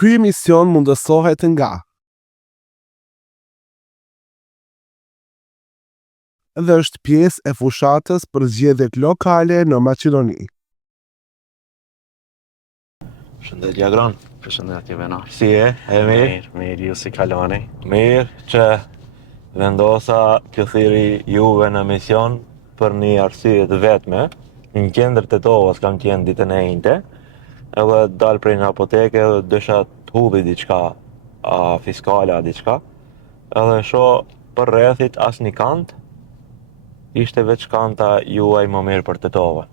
Ky emision mundësohet nga dhe është pjesë e fushatës për zgjedhjet lokale në Maqedoni. Përshëndetje Agron. Përshëndetje Vena. Si e? E mirë? Mirë, ju si kaloni? Mirë që vendosa të thiri juve në mision për një arsye të vetme. Në qendër të Tetovës kam qenë ditën e njëjtë, edhe dal prej një apoteke dhe dësha të hubi diçka fiskale a diçka. Edhe shoh për rrethit as një kant, ishte veç kanta juaj më mirë për Tetovën.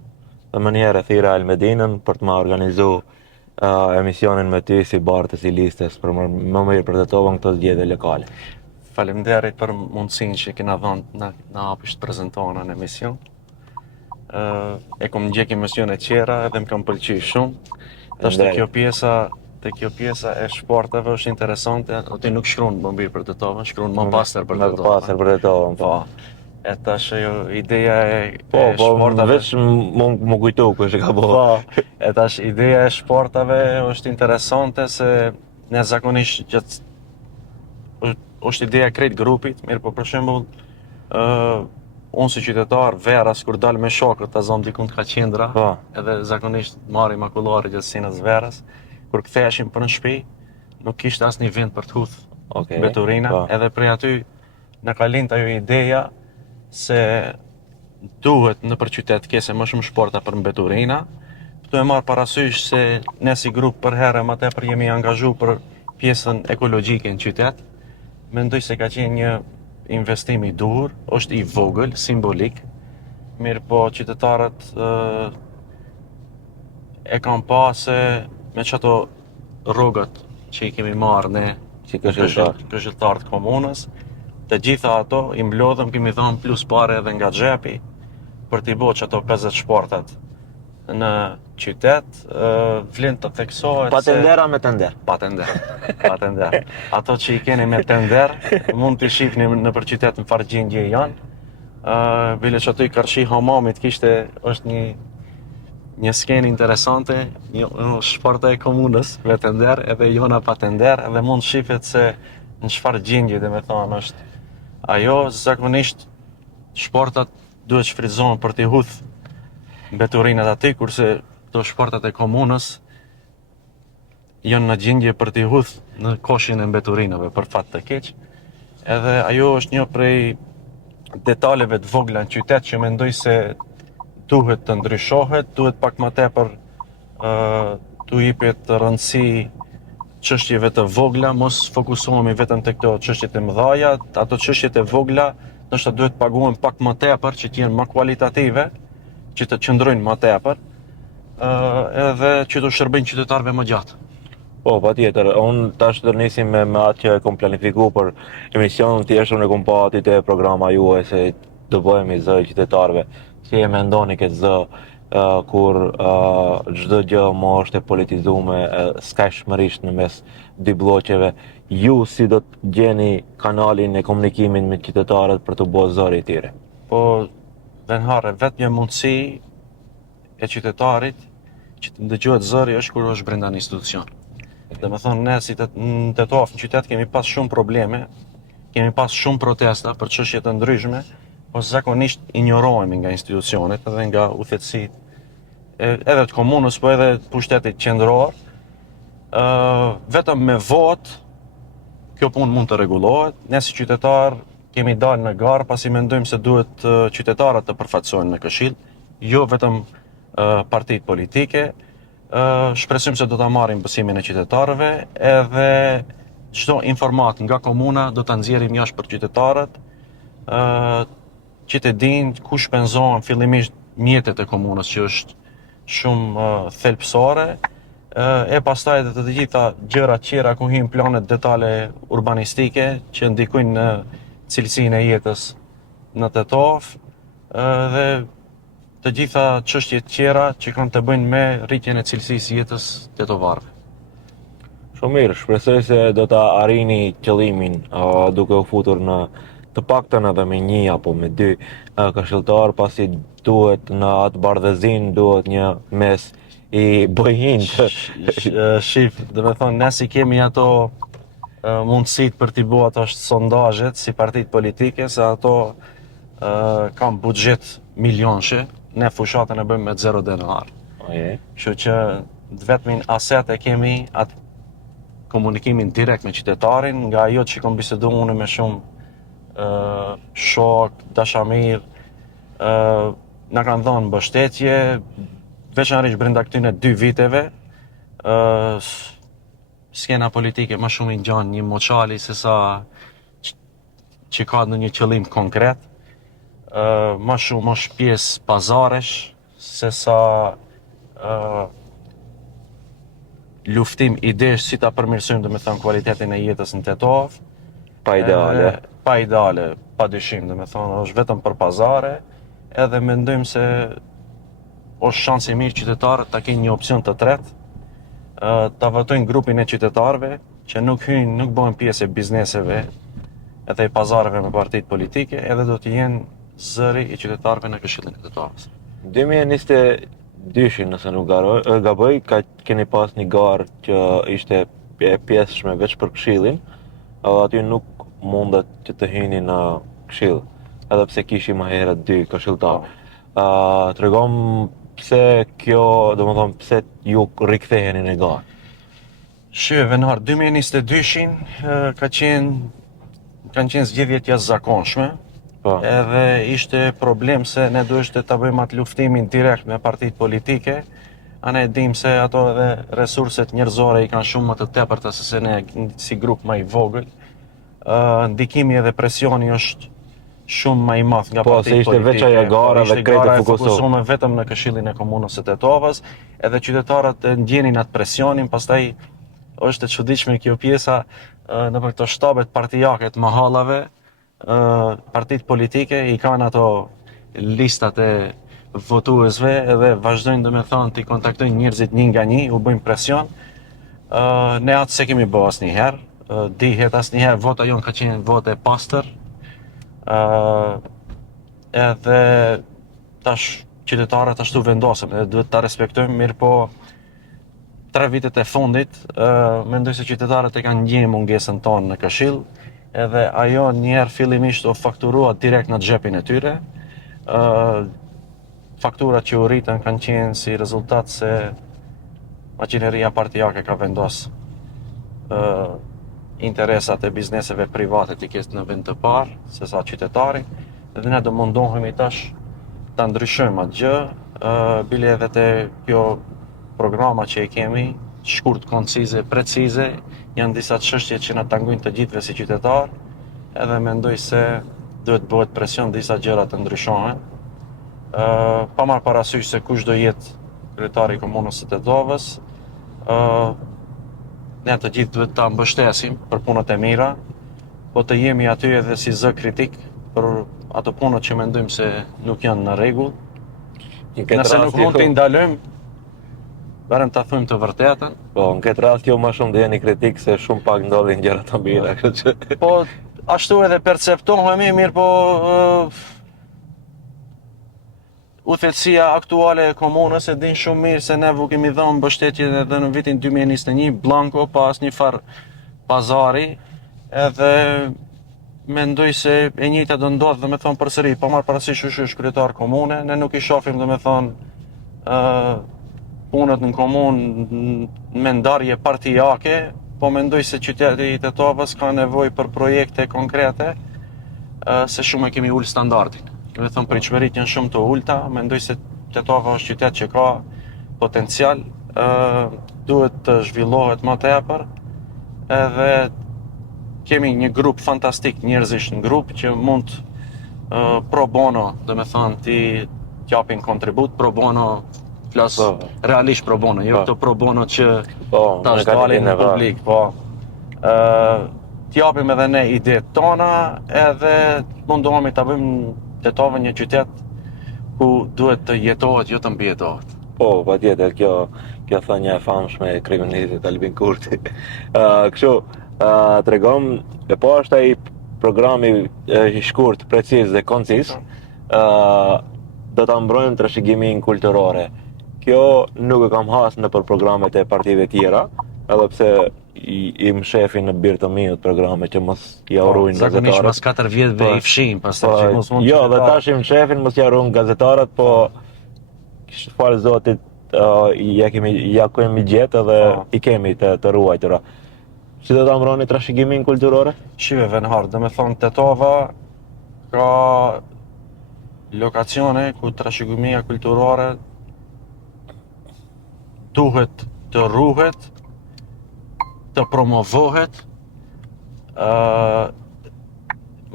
Dhe më njerë e thira Elmedinën për të ma organizu emisionin me ty si bartës i listës për më mirë për Tetovën këtë zgjedhje lokale. Faleminderit për mundësinë që kena dhënë na hapisht prezantona në emision. E kom ndjek emisione tjera edhe më kam pëlqyer shumë. Tash te kjo pjesa e sporteve është interesante, aty nuk shkruan më mirë për Tetovën, shkruan më pastër për Tetovën. Më pastër për Tetovën, po. E tash ideja e sportave veç më kujtu kush e ka bërë. Po, e tash ideja e sportave është interesante se ne zakonisht është ideja krejt grupit, mirë po për shembull unë si qytetar veras kur dal me shokët ta zon diku ka qendra, edhe zakonisht marrim akullari gjatë sinës verës, kur ktheheshim për në shtëpi, nuk kishte asnjë vend për të hudhur mbeturina, edhe prej aty na ka lind ajo ideja se duhet në për qytet kese më shumë shporta për mbeturina. Këtu e marr parasysh se ne si grup për herë më tepër jemi angazhu për pjesën ekologjike në qytet. Mendoj se ka qenë një investim i dur, është i vogël, simbolik, mirë po qytetarët e kanë pa se me çato rrogat që i kemi marrë ne si këshilltar të komunës, të gjitha ato i mblodhëm, kemi dhënë plus pare edhe nga xhepi për t'i bërë çato 50 shportat në qytet, vlen të theksohet pa tendera me tender. Pa tender. Ato që i keni me tender, mund t'i shihni në për qytet në farë gjendje janë. Bile që aty i karshi hamamit është një skenë interesante, një shporta e komunës me tender, edhe jona pa tender, edhe mund shifet se në çfarë gjendje dhe me thonë është. Ajo, zakonisht, shportat duhet shfrytëzohen për t'i hudhur mbeturinat aty, kurse këto shportat e komunës janë në gjendje për t'i hudhur në koshin e mbeturinave për fat të keq. Edhe ajo është një prej detaleve të vogla në qytet që mendoj se duhet të ndryshohet, duhet pak më tepër t'u jepet rëndësi çështjeve të vogla, mos fokusohemi vetëm te këto çështjet e mëdha, ato çështjet e vogla ndoshta duhet paguhen pak më tepër që të jenë më kualitative, që të qëndrojnë më tepër, edhe që të shërbejnë qytetarëve më gjatë. Po, patjetër, unë tash të nisim me atë që e kom planifikuar për emisionin tjetër, unë e kom pa aty te programa juaj se do bëhemi zë qytetarëve. Si e mendoni këtë zë kur çdo gjë më është e politizuar skajshmërisht në mes dy bloqeve, ju si do të gjeni kanalin e komunikimit me qytetarët për të bërë zëri i tyre? Po, venhare, vetë një mundësi e qytetarit që të ndëgjohet zëri është kur është brenda një institucion. Dhe me thonë, ne si në Tetovë në qytet kemi pas shumë probleme, kemi pas shumë protesta për çështje të ndryshme, po zakonisht injorohemi nga institucionet edhe nga udhëtësitë edhe të komunës, po edhe të pushtetit qendror. Vetëm me votë kjo punë mund të rregullohet. Ne si qytetar kemi dalë në garë pasi mendojmë se duhet qytetarët të përfaqësohen në këshill, jo vetëm partitë politike. Shpresojmë se do ta marrim besimin e qytetarëve, edhe çdo informat nga komuna do ta nxjerrim jashtë për qytetarët, që të dinë ku shpenzohen fillimisht mjetet e komunës, që është shumë thelbësore, e pastaj edhe të gjitha gjërat tjera ku hyn planet detale urbanistike që ndikojnë në cilësinë e jetës në Tetovë, dhe të gjitha çështjet tjera që kanë të bëjnë me rritjen e cilësisë jetës tetovarëve. Shumë mirë, shpresoj se do ta arrini qëllimin duke u futur në të paktën edhe me 1 apo me 2 këshilltar, pasi duhet në atë bardhëzinë duhet një mes i bëjnë të... Shif, dhe me thonë, ne si kemi ato mundësit për t'i bo ato sondazhet si partit politike, se ato kam buxhet milionshë, ne fushatën e bëjmë me 0 denar. Kështu që vetmin aset e kemi atë komunikimin direkt me qytetarin, nga ajo që kom bisedu unë me shumë shok, dashamir, na kanë dhënë mbështetje, veçanërisht brenda këtyne 2 viteve, skena politike më shumë i ngjan një moçali se sa që ka në një qëllim konkret, më shumë është pjesë pazaresh se sa luftim idesh si ta përmirësojmë dhe me thënë kualitetin e jetës në Tetov. Pa ideale. Pa ideale, pa dyshim dhe me thënë, është vetëm për pazare, edhe mendojmë se është shansi mirë qytetarët ta kenë një opcion të tretë, ta votojnë grupin e qytetarëve që nuk bëhen pjesë e bizneseve edhe i pazareve me partitë politike, edhe do të jenë zëri i qytetarëve në Këshillin e Tetavës. 2022, nëse nuk gaboj, keni pas një garë që ishte pjesëshme veç për Këshillin, aty nuk mundet që të hyni në Këshill, edhe pse kishim më herët 2 këshilltar. Tregom pse kjo, domethënë pse ju riktheheni në garë. Venar 2022-shin kanë qenë zgjedhjet jashtëzakonshme, edhe ishte problem se ne duheshte ta bëjmë atë luftimin direkt me partitë politike. Ne dim se ato edhe resurset njerëzore i kanë shumë më të tepërta se ne si grup më i vogël. Ndikimi edhe presioni është shumë më i madh nga partitë politike. Po, se ishte veç ajo gara dhe krejtë fokusuar vetëm në Këshillin e Komunës së Tetovës, edhe qytetarët ndjenin atë presionin, pastaj është e çuditshme kjo pjesa në për këto shtabet partijake të mahallave, partitë politike i kanë ato listat e votuesve edhe vazhdojnë dhe me thonë t'i kontaktojnë njerëzit një nga një, u bëjnë presion. Ne atë se kemi bë asnjëherë, dihet asnjëherë vota jonë ka qenë votë e pastër, edhe tash qytetarët ashtu vendosëm edhe duhet ta respektojmë, mirë po 3 vitet e fundit mendoj se qytetarët e kanë ndjenë mungesën tonë në Këshill, edhe ajo njerë fillimisht o fakturua direkt në xhepin e tyre. Fakturat që u rritën kanë qenë si rezultat se maqineria partijake ka vendos interesat e bizneseve private t'i ketë në vend të parë, se sa qytetari, dhe ne do mundohemi tash ta ndryshojmë atë gjë, bile edhe te kjo programa që e kemi, shkurt, koncize, precize, janë disa çështje që na tangojnë të gjithëve si qytetar, edhe mendoj se duhet bëhet presion disa gjëra të ndryshohen. Pa marrë parasysh se kush do jetë kryetari i Komunës së Tetovës, ne të gjithë duhet ta mbështesim për punët e mira, po të jemi aty edhe si zë kritik për ato punët që mendojmë se nuk janë në rregull. Nëse nuk mund t'i ndalojmë, barem ta thujmë të vërtetën. Po, në këtë rast jo më shumë dhe jeni kritik se shumë pak ndodhin gjëra të mira, kështu që... Po, ashtu edhe perceptohemi, mirë po... Udhëheqësia aktuale e komunës e din shumë mirë se ne kemi dhënë mbështetje edhe në vitin 2021 blanko pa asnjë farë pazari, edhe mendoj se e njëjta do ndodhë dhe me thonë përsëri, pa marrë parasysh kush është kryetar komune, ne nuk i shohim dhe me thonë punët në komunë me ndarje partijake, po mendoj se qyteti i Tetovës ka nevojë për projekte konkrete, se shumë e kemi ulë standardin. Me thëmë pritshmëritë janë shumë të ulta, mendoj se Tetova është qytet që ka potencial, duhet të zhvillohet më tepër, edhe kemi një grup fantastik njerëzish në grup që mund pro bono, dhe me thënë t'i japin kontribut, pro bono flas realisht pro bono, jo këto pro bono që tash dalin në publik, po. T'japim edhe ne idetë tona, edhe mundohemi ta bëjmë Tetovën një qytet ku duhet të jetohet, jo të mbijetohet. Po, patjetër, kjo thënia e famshme e kryeministit Albin Kurti. Kështu, tregom, e po është ai programi i shkurt, preciz dhe koncis, do ta mbrojmë trashëgiminë kulturore. kjo nuk e kam hasë në për programet e partive tjera, edhe pse im shefin në birë të miut programe që mos ja urrujnë Zakonisht gazetarët. pas 4 vjetëve i fshin, pastaj që mos mund Jo, dhe tash im shefin mos ja urrujnë gazetarët, po falë Zotit ja kemi gjetë edhe i kemi të ruajtura. Si do ta mbroni trashëgimin kulturore? Shive Venhar, dhe me thonë Tetova ka lokacione ku trashëgimia kulturore duhet të ruhet, të promovohet.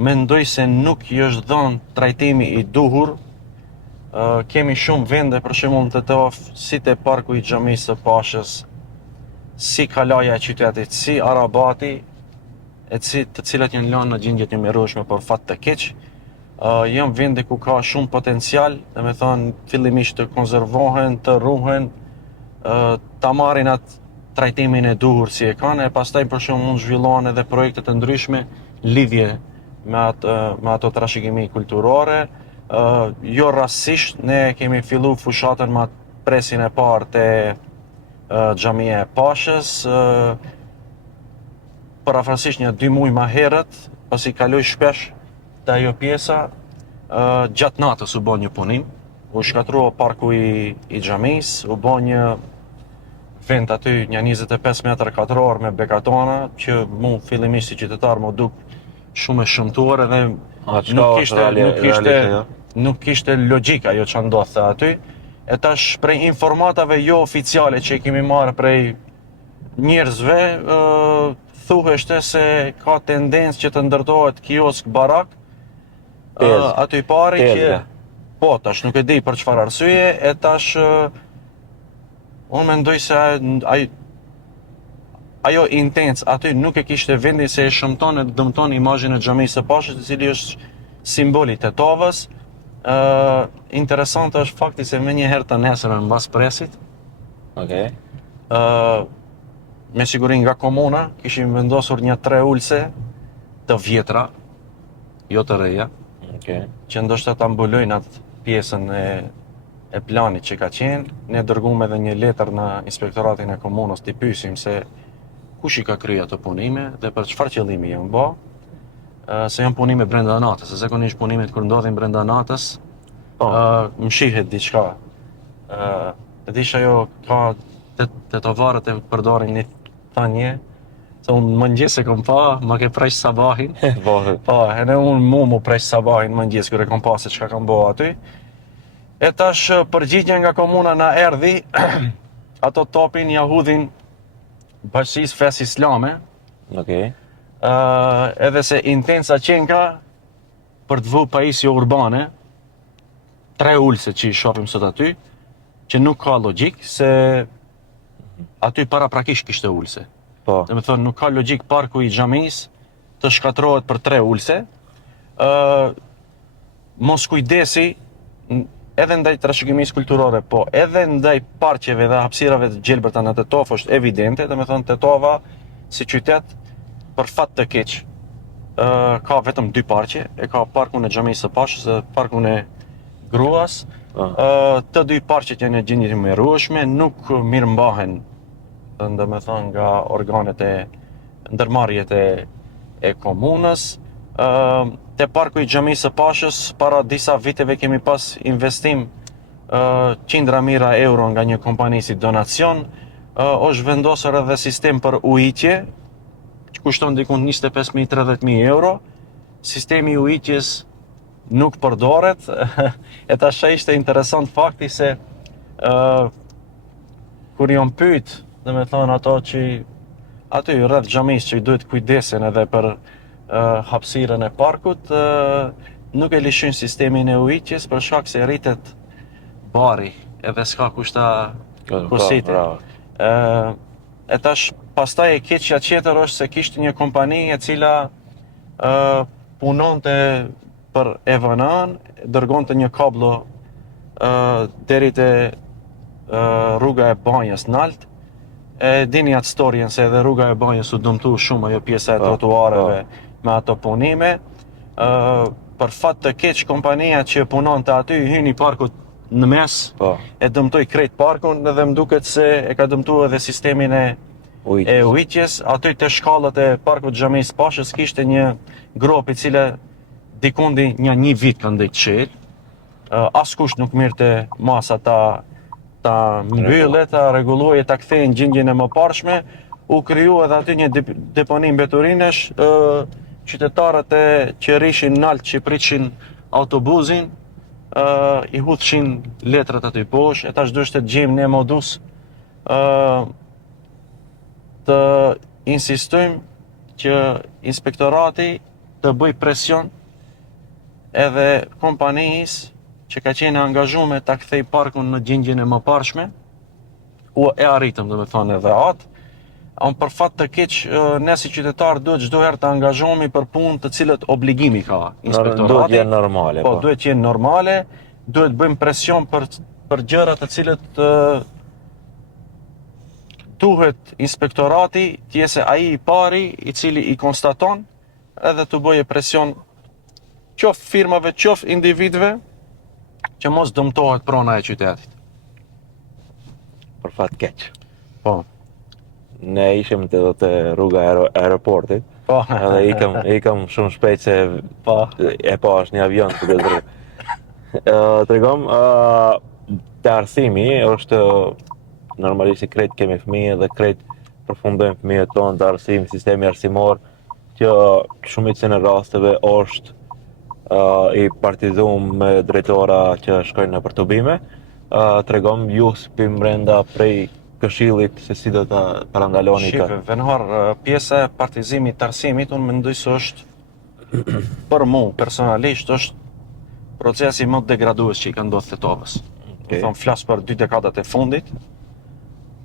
Mendoj se nuk i është dhënë trajtimi i duhur. Kemi shumë vende, për shembull në Tetov, si te parku i Xhamisë së Pashës, si kalaja e qytetit, si Arabati, të cilat janë lënë në gjendje të mrekullueshme për fat të keq. Janë vende ku ka shumë potencial, dhe me thonë fillimisht të konservohen, të ruhen, ta marrin atë trajtimin e duhur si e kanë, e pastaj për shembull mund zhvillohen edhe projekte të ndryshme lidhje me ato trashëgimi kulturore. Jo rastësisht ne kemi filluar fushatën me presin e parë te Xhamia e Pashës, parafrasisht 2 muaj më herët, pasi kaloj shpesh te ajo pjesa, gjatë natës u bë një punim, u shkatrua parku i Xhamisë, u bë një vend aty një 25 metër katror me bekatona, që mu fillimisht si qytetar më duk shumë e shëmtuar edhe nuk kishte logjik ajo që ndodhte aty. E tash prej informatave jo oficiale që i kemi marrë prej njerëzve, thuheshte se ka tendencë që të ndërtohet kiosk barak aty pari që po tash nuk e di për çfarë arsye, e tash unë mendoj se ajo intenc aty nuk e kishte vendin, se e shëmton e dëmton imazhin e Xhamisë së Pashës, i cili është simboli i Tetovës. Interesante është fakti se me një herë të nesërmen mbas presit, me siguri nga komuna kishim vendosur një 3 ulse të vjetra, jo të reja, që ndoshta ta mbulojnë atë pjesën e planit që ka qenë. Ne dërguam edhe një letër në inspektoratin e komunës t'i pyesim se kush i ka kryer ato punime dhe për çfarë qëllimi janë bë. Se janë punime brenda natës, se zakonisht punimet kur ndodhin brenda natës, më shihet diçka. E dish ajo ka tetovarët e përdorin një thënie, se unë mëngjes e kom pa, ma ke preq sabahin. Po, edhe unë mu preq sabahin mëngjes kur e kom pa se çka kam bë aty. E tash përgjigja nga komuna na erdhi, ato topin ja hudhin Bashkisë Fesë Islame. Edhe se intenca qenka për të vënë pajisje urbane, 3 ulse që i shohim sot aty, që nuk ka logjik, se aty paraprakisht kishte ulse. Dhe me thonë, nuk ka logjik parku i Xhamisë të shkatrohet për 3 ulse. Mos kujdesi edhe ndaj trashëgimisë kulturore, po edhe ndaj parqeve dhe hapësirave të gjelbërta në Tetovë është evidente, dhe me thonë Tetova si qytet për fat të keq ka vetëm 2 parqe, e ka parkun e Xhamisë së Pashës dhe parkun e Gruas. Të 2 parqet janë në gjendje të mrekullueshme, nuk mirëmbahen, dhe me thonë nga organet e ndërmarrjet e komunës. Te parku i Xhamisë së Pashës, para disa viteve kemi pas investim qindra mijëra euro nga një kompani si Donacion. Është vendosur edhe sistem për ujitje, që kushton diku 25.000-30.000 euro. Sistemi i ujitjes nuk përdoret. E tash ishte interesant fakti se kur jam pyet, dhe me thonë ato që aty rreth Xhamisë që i duhet kujdesen edhe për hapësirën e parkut, nuk e lishojnë sistemin e ujitjes për shkak se rritet bari edhe s'ka kushta kusite. E tash pastaj e keqja tjetër është se kishte një kompani e cila punonte për EVN-n, dërgonte një kablo deri te rruga e Banjës nalt. E dini atë storjen se edhe rruga e Banjës u dëmtu shumë ajo pjesa e trotuareve me ato punime. Për fat të keq kompania që punonte aty hyni parkut në mes, Po. e dëmtoi krejt parkun edhe më duket se e ka dëmtuar edhe sistemin e ujitjes. Aty te shkallët e parkut Xhamisë Pashës kishte një grop i cila dikundi një vit ka ndej qel. Askush nuk mirte masa ta mbyllë, ta rregulloje, ta kthejë në gjendjen e mëparshme. U kriju edhe aty një deponi mbeturinash, qytetarët që rishin nalt, që prishin autobusin, i hudhshin letrat aty poshtë, e tash duhet të gjejmë ne modus të insistojmë që inspektorati të bëj presion edhe kompanisë që ka qenë angazhuar ta kthej parkun në gjendjen e mëparshme. E arritëm, domethënë, edhe atë. Për fat të keq, ne si qytetar duhet çdo herë të angazhohemi për punë të cilët obligimi ka inspektorati. Duhet jenë normale. Po, duhet jenë normale, duhet bëjmë presion për gjëra të cilët duhet inspektorati të jesë ai i pari i cili i konstaton edhe të bëjë presion qoftë firmave, qoftë individëve që mos dëmtohet prona e qytetit. Për fat keq. Po. Ne ishim te rruga e aeroportit. Po. Edhe ikëm shumë shpejt se Po. E është një avion të dëdru. Tregom, te arsimi është normalisht krejt kemi fëmijë dhe krejt përfundojmë fëmijët tonë të arsim, sistemi arsimor që shumicën e rasteve është i partizuar me drejtora që shkojnë në përtubime. Tregom ju spim brenda prej këshillit se si do ta parandaloni këtë. Shive, venhar, pjesa e partizimit të arsimit, unë mendoj se është për mua personalisht është procesi më degradues që i ka ndodhur Tetovës. Thonë flas për 2 dekadat e fundit.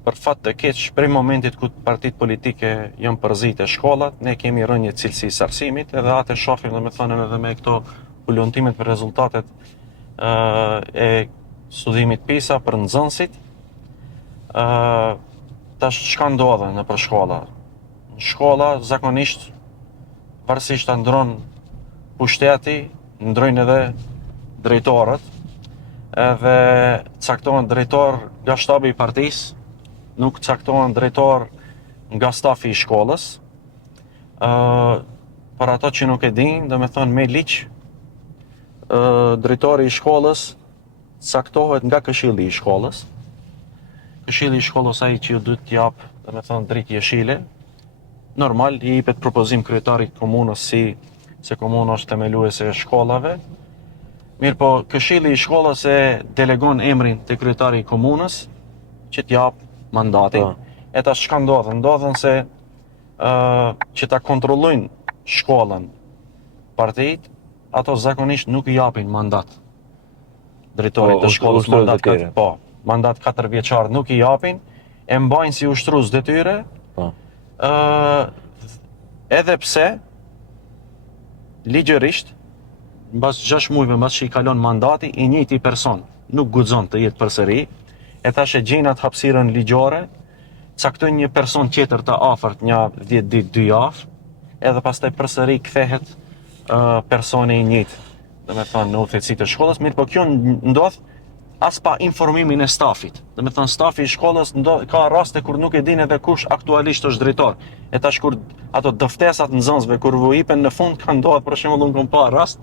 Për fat të keq, prej momentit ku partitë politike janë përzitë shkollat, ne kemi rënje cilësisë arsimit, edhe atë shohim domethënë edhe me këto ulontimet për rezultatet e studimit PISA për nxënësit. Tash çka ndodhen nëpër shkolla? Në shkolla zakonisht varësisht ta ndron pushteti, ndrojnë edhe drejtorët, edhe caktohen drejtor nga shtabi i partisë, nuk caktohen drejtor nga stafi i shkollës. Për ato që nuk e dinë, domethënë me ligj, drejtori i shkollës caktohet nga këshilli i shkollës. Këshilli i shkollës ai që ju duhet t'jap, domethënë dritë jeshile. Normal i jepet propozim kryetarit të komunës se komuna është themeluese e shkollave. Mirë po, këshilli i shkollës e delegon emrin te kryetari i komunës që t'jap mandatin. E tash çka ndodhen? Ndodhen se që ta kontrollojnë shkollën partitë, ato zakonisht nuk i japin mandat drejtorit të shkollës, mandat 4 vjeçar nuk i japin, e mbajnë si ushtrues detyre. Edhe pse ligjërisht mbas 6 muajve mbas që i kalon mandati, i njëjti person nuk guxon të jetë përsëri, e tash e gjejnë atë hapësirën ligjore, caktojnë një person tjetër të afërt një 10 ditë, 2 javë, edhe pastaj përsëri kthehet personi i njëjtë, domethënë në udhëheqësi të shkollës. Mirë po kjo ndodh as pa informimin e stafit. Domethënë stafi i shkollës ka raste kur nuk e din edhe kush aktualisht është drejtor. E tash kur ato dëftesat nxënësve kur u jipen në fund ka ndodhur për shembull unë kam parë rast,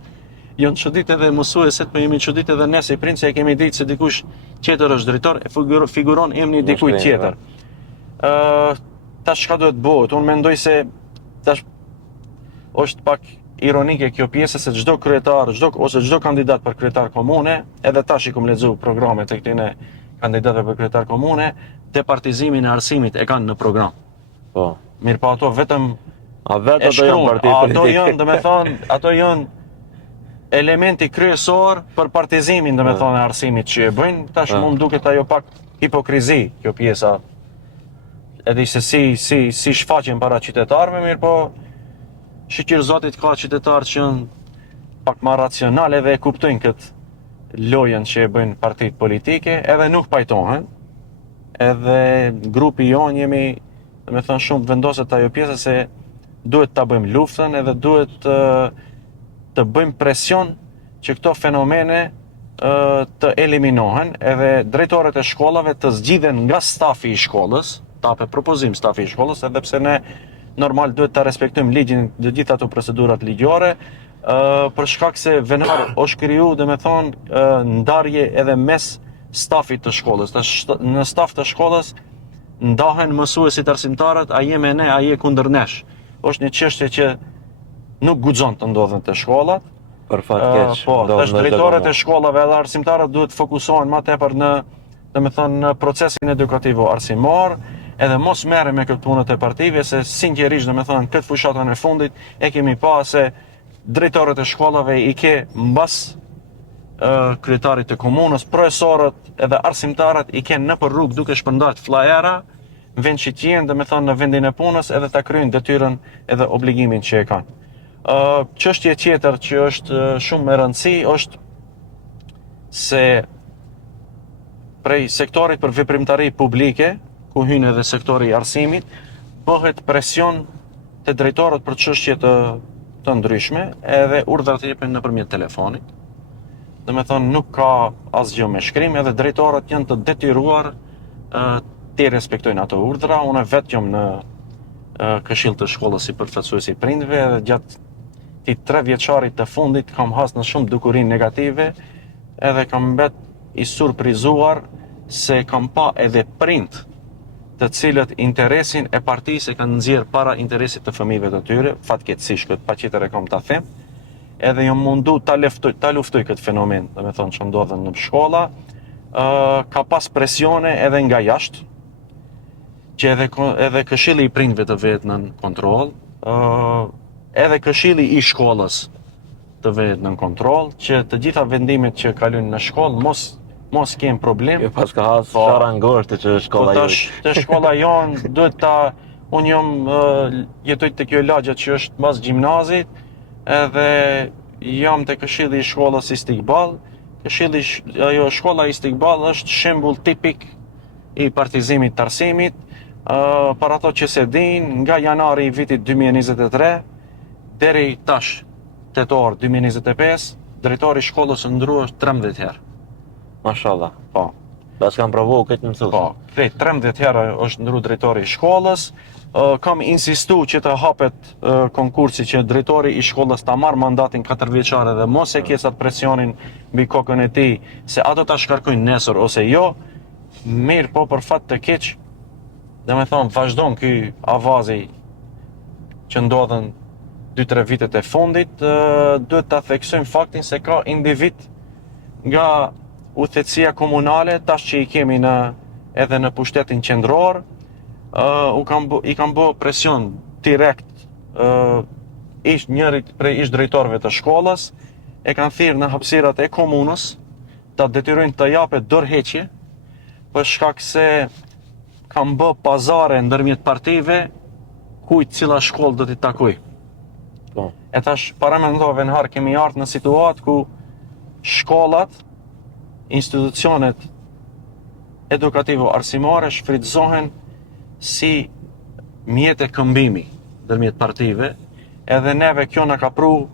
janë çuditë edhe mësuesit, po jemi çuditë edhe ne si prindë se e kemi ditë se dikush tjetër është drejtor, e figuron emri i dikujt tjetër. Tash çka duhet bëhet? Unë mendoj se tash është pak ironike kjo pjesë se çdo kryetar, çdo kandidat për kryetar komune, edhe tash i kam lexuar programet e këtyre kandidatëve për kryetar komune, departizimin e arsimit e kanë në program. Po. Mirë po ato vetëm ato janë parti politike. Ato janë, domethënë, ato janë elementi kryesor për partizimin, domethënë, e arsimit që e bëjnë. Tash më duket ajo pak hipokrizi kjo pjesa. Edhe se si shfaqen para qytetarëve, mirë po shqyr zotit ka qytetarë që janë pak më racionale dhe e kuptojnë këtë lojën që e bëjnë partitë politike, edhe nuk pajtohen. Edhe grupi jonë jemi, domethënë, shumë vendoset ajo pjesë se duhet ta bëjmë luftën edhe duhet të bëjmë presion që këto fenomene të eliminohen edhe drejtorët e shkollave të zgjidhen nga stafi i shkollës, të hape propozim stafi i shkollës, edhe pse ne normal duhet të respektojmë ligjin dhe gjithë ato procedurat ligjore, për shkak se venar është kriju dhe me thonë ndarje edhe mes stafit të shkollës. Në staf të shkollës ndahen mësuesit arsimtarët, a je me ne, a je kundër nesh. Është një çështje që nuk guxon të ndodhen të shkollat. Për fat keq. Po, tash drejtorët e shkollave edhe arsimtarët duhet të fokusohen më tepër në procesin edukativ arsimor, edhe mos merren me këtë punët e partive, se sinqerisht këtë fushatën e fundit e kemi pa se drejtorët e shkollave i ke mbas kryetarit të komunës, profesorët edhe arsimtarët i kenë nëpër rrugë duke shpërndarë flajera, vend që t'jenë në vendin e punës edhe ta kryejnë detyrën edhe obligimin që e kanë. Çështje tjetër që është shumë e rëndësishme është se prej sektorit për veprimtari publike, ku hyn edhe sektori i arsimit, bëhet presion te drejtorët për çështje të ndryshme, edhe urdhrat jepen nëpërmjet telefonit. Nuk ka asgjë me shkrim, edhe drejtorët janë të detyruar të respektojnë ato urdhra. Unë vetë jam në këshill të shkollës si përfaqësues i prindve, edhe gjatë këtij 3 vjeçarit të fundit kam hasë në shumë dukurinë negative, edhe kam mbet i surprizuar se kam pa edhe prind të cilët interesin e partisë e kanë nxjerr para interesit të fëmijëve të tyre, fatkeqësisht këtë patjetër e kam ta them, edhe jam mundu ta luftoj këtë fenomen, që ndodhen në shkolla. Ka pas presione edhe nga jashtë, që edhe këshilli i prindve të vetë në kontroll, edhe këshilli i shkollës të vetë në kontroll, që të gjitha vendimet që kalojnë në shkollë mos kenë problem. Jo pas ka hasë shara ngortë që shkolla jonë. Të shkolla jonë duhet unë jam jetoj të kjo lagja që është mbas gjimnazit, edhe jam të këshilli i shkollës Istiqbal. Shkolla Istiqbal është shembull tipik i partizimit të arsimit. Për ato që se din, nga janari i vitit 2023 deri tash tetor 2025, drejtori i shkollës ndrua 13 herë. Mashallah. Po. Bas kam provu këtë mësues. Po, 13 herë është ndru drejtori i shkollës. Kam insistu që të hapet konkursi që drejtori i shkollës ta marrë mandatin 4 vjeçar dhe mos e kesat presionin mbi kokën e tij se ato ta shkarkojnë nesër ose jo. Mirë, po për fat të keq, vazhdon ky avazi që ndodhen 2-3 vitet e fundit, duhet ta theksojmë faktin se ka individ nga udhëheqësia komunale, tash që i kemi edhe në pushtetin qendror, i kanë bë presion direkt njëri prej ish drejtorëve të shkollës, e kanë thirrë në hapësirat e komunës, ta detyrojnë të japet dorëheqje, për shkak se kanë bë pazare ndërmjet partive, kujt cila shkollë do t'i takoj. Po. E tash paramendove në harë kemi ardhur në situatë ku shkollat, institucionet edukativo arsimore shfrytëzohen si mjete këmbimi ndërmjet partive, edhe neve kjo na ka pru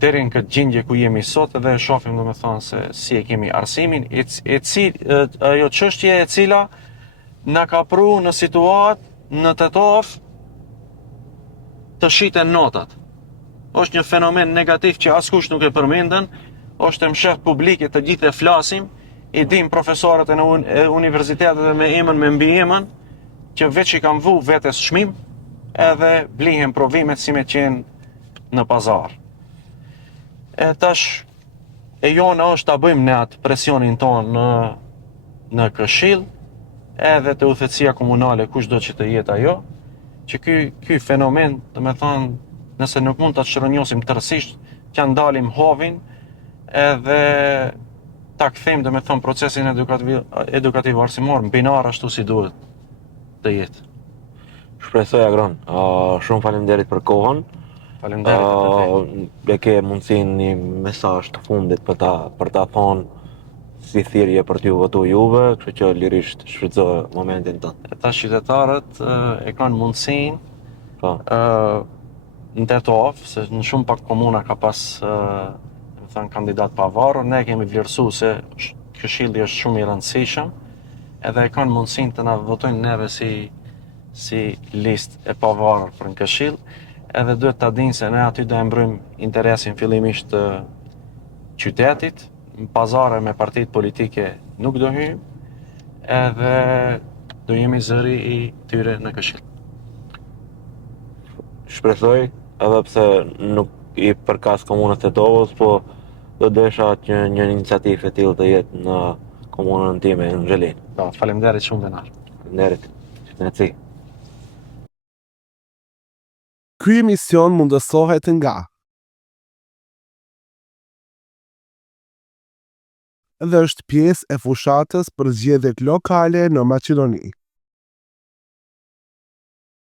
deri në këtë gjendje ku jemi sot, edhe e shohim se si e kemi arsimin, ajo çështje e cila na ka pru në situatë në Tetov të shiten notat. Është një fenomen negativ që askush nuk e përmendën, është mshet publike, të gjithë e flasim, i dim profesorët e universitetet me emën me mbiemën, që veç i kanë vu vetes çmim, edhe blihen provimet si me qenë në pazar. E tash, e jona është ta bëjmë ne atë presionin tonë në këshill, edhe të udhëheqësia komunale, kushdo që të jetë ajo, që ky fenomen, nëse nuk mund ta shëronjosim tërësisht, t'ja ndalim hovin, edhe ta kthejmë procesin edukativ arsimor në binar ashtu si duhet të jetë. Shpresoj Agron, shumë faleminderit për kohën. Faleminderit. E ke mundësinë një mesazh të fundit për ta thonë si thirrje për t'ju votu juve, kështu që lirisht shfrytëzo momentin tënd. Ta qytetarët e kanë mundësinë Po. në Tetov, se në shumë pak komuna ka pas thënë kandidat pavarur, ne kemi vlerësuar se Këshilli është shumë i rëndësishëm, edhe e kanë mundësinë të na votojnë neve si listë e pavarur për në Këshill, edhe duhet ta dinë se ne aty do e mbrojmë interesin fillimisht të qytetit, në pazare me partitë politike nuk do hyjmë, edhe do jemi zëri i tyre në Këshill. Shpresoj, edhe pse nuk i përkas komunës të Tovës, po do desha që një iniciativë e tillë të jetë në komunën time në Zhelin. Do, faleminderit shumë Venar. Faleminderit. Merci. Ky emision mundësohet nga dhe është pjesë e fushatës për zgjedhjet lokale në Maqedoni.